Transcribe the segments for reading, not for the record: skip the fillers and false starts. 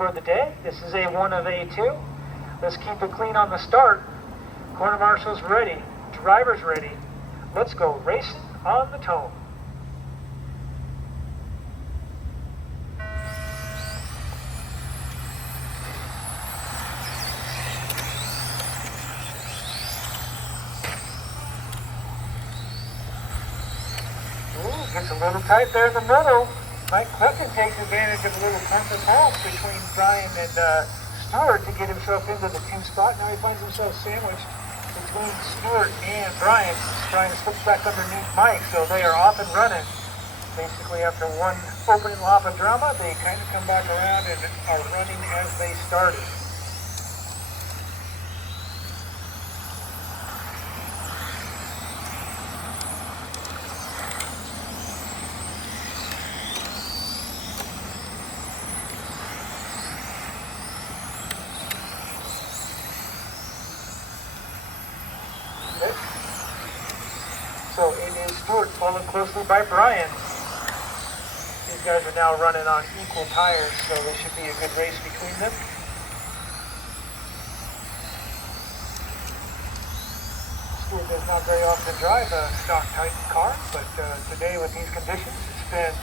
for the day. This is A1 of A2. Let's keep it clean on the start. Corner marshals ready. Drivers ready. Let's go racing on the tone. Gets a little tight there in the middle. Mike Cluckin takes advantage of a little comfort pulse between Brian and Stewart to get himself into the 2 spot. Now he finds himself sandwiched between Stewart and Brian. Brian slips back underneath Mike, so they are off and running. Basically, after one opening lap of drama, they kind of come back around and are running as they started. So it is Stewart followed closely by Brian. These guys are now running on equal tires, so there should be a good race between them. Stewart does not very often drive a stock type car, but today with these conditions, it's been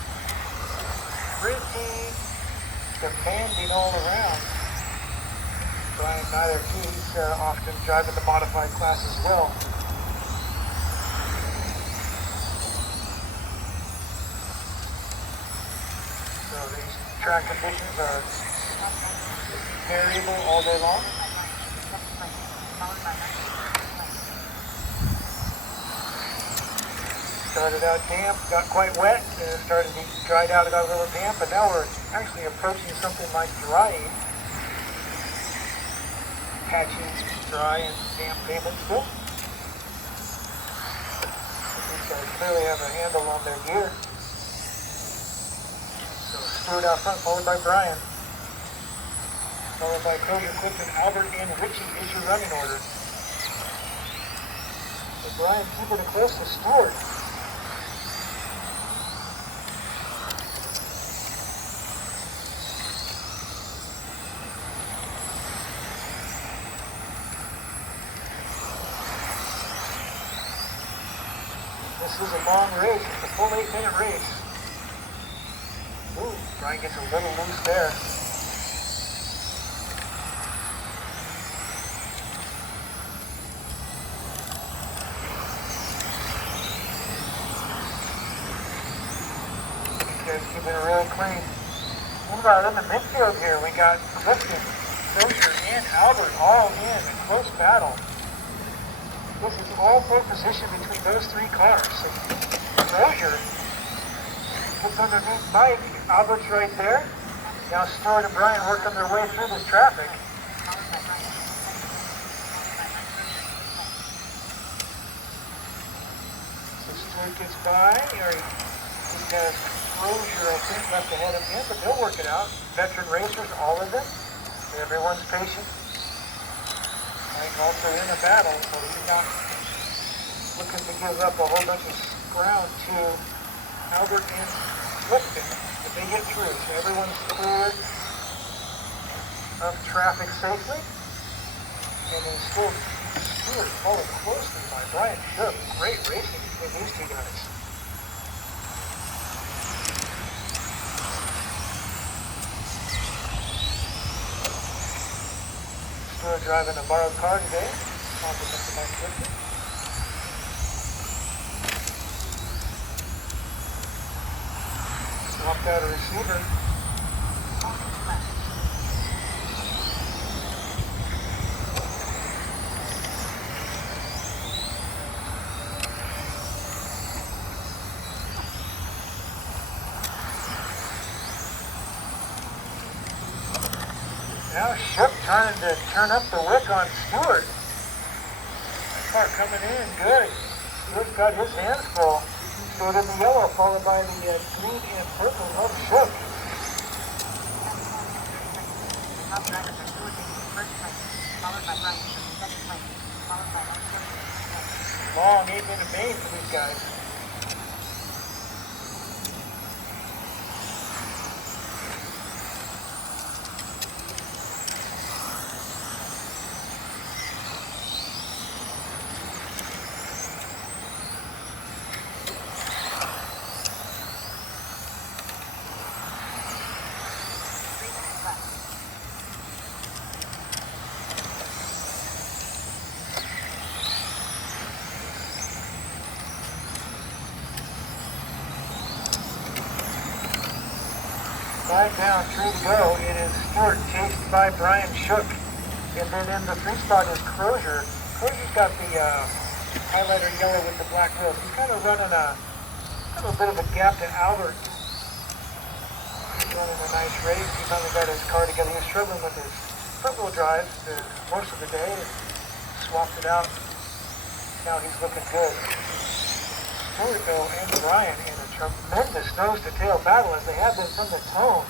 pretty demanding all around. Brian, neither he's often driving the modified class as well. So these track conditions are variable all day long. Started out damp, got quite wet, started to dried out, got a little damp, but now we're actually approaching something like drying. Patchy, dry, and damp pavement still. These guys clearly have a handle on their gear. So Stewart out front, followed by Brian. Followed by Crozier, Clifton, Albert, and Richie is your running order. So Brian keeping it close to Stewart. This is a long race. It's a full 8-minute race. Ooh, Brian gets a little loose there. These guys keeping it really clean. Meanwhile, in the midfield here, we got Clifton, Crozier, and Albert all in a close battle. This is all pole position between those 3 cars. So Crozier gets underneath Mike. Albert's right there. Now Stewart and Brian working their way through this traffic. So Stewart gets by, or he has Crozier, I think, left ahead of him, but they'll work it out. Veteran racers, all of them. Everyone's patient. Mike also in a battle, so he's not looking to give up a whole bunch of ground to Albert and Clifton, but they get through. So everyone's cleared of traffic safely. And then still Stewart followed closely by Brian Shook. Great racing between these 2 guys. Stewart driving a borrowed car today. Compliment to Mike Clifton. Swapped out a receiver. Now Shook trying to turn up the wick on Stewart. That car coming in good. Stewart's got his hands full. Stewart in the yellow, followed by the green and purple of Shook. Long 8-minute main for these guys. down, 3 to go. It is Stewart chased by Brian Shook. And then in the 3 spot is Crozier. Crozier's got the highlighter yellow with the black wheels. He's kind of running a bit of a gap to Albert. He's running a nice race. He finally got his car together. He was struggling with his front-wheel drive most of the day. Swapped it out. Now he's looking good. Stewart, though, and Brian in a tremendous nose-to-tail battle as they have been from the tone.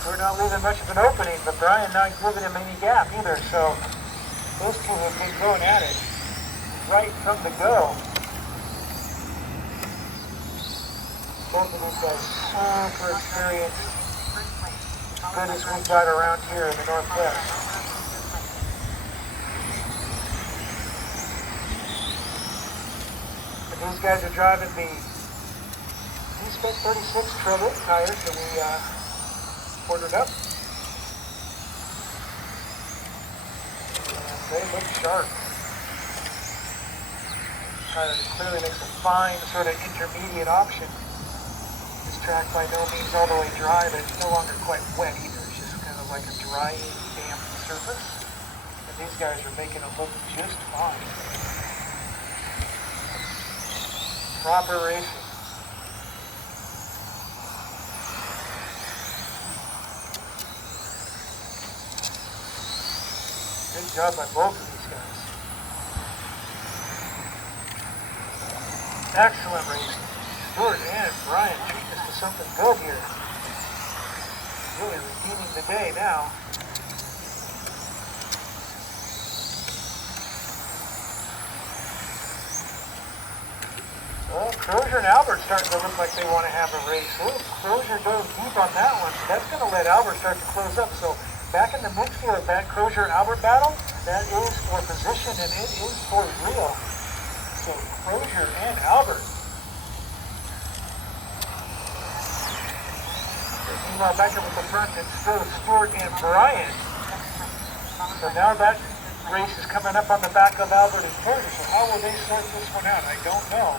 Stewart not leaving much of an opening, but Brian not giving him any gap either, so those two have been going at it right from the go. Both of these guys super experienced, good as we've got around here in the Northwest. These guys are driving the Sept 36 treadle tires that we ordered up. And they look sharp. Clearly makes a fine sort of intermediate option. This track by no means all the way dry, but it's no longer quite wet either. It's just kind of like a drying, damp surface. And these guys are making it look just fine. Proper racing. Good job by both of these guys. Excellent racing. Stewart and Brian treating us to something good here. Really redeeming the day now. Well, Crozier and Albert starting to look like they want to have a race. Oh, Crozier goes deep on that one, so that's going to let Albert start to close up. So back in the midfield of that Crozier-Albert battle, that is for position and it is for real. So Crozier and Albert. Meanwhile, back up at the front, it's still Stewart and Brian. So now that race is coming up on the back of Albert and Crozier. So how will they sort this one out? I don't know.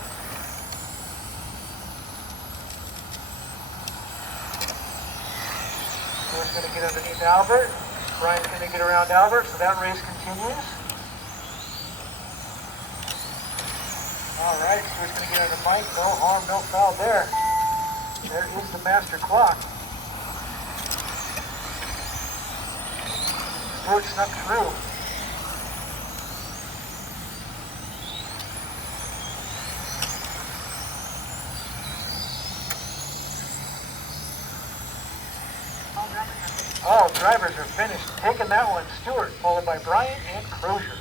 Stewart's going to get underneath Albert. Brian's going to get around Albert, so that race continues. All right, Stewart's going to get under Mike. No harm, no foul there. There is the master clock. Stewart snuck through. All drivers are finished. Taking that one, Stewart, followed by Brian and Crozier.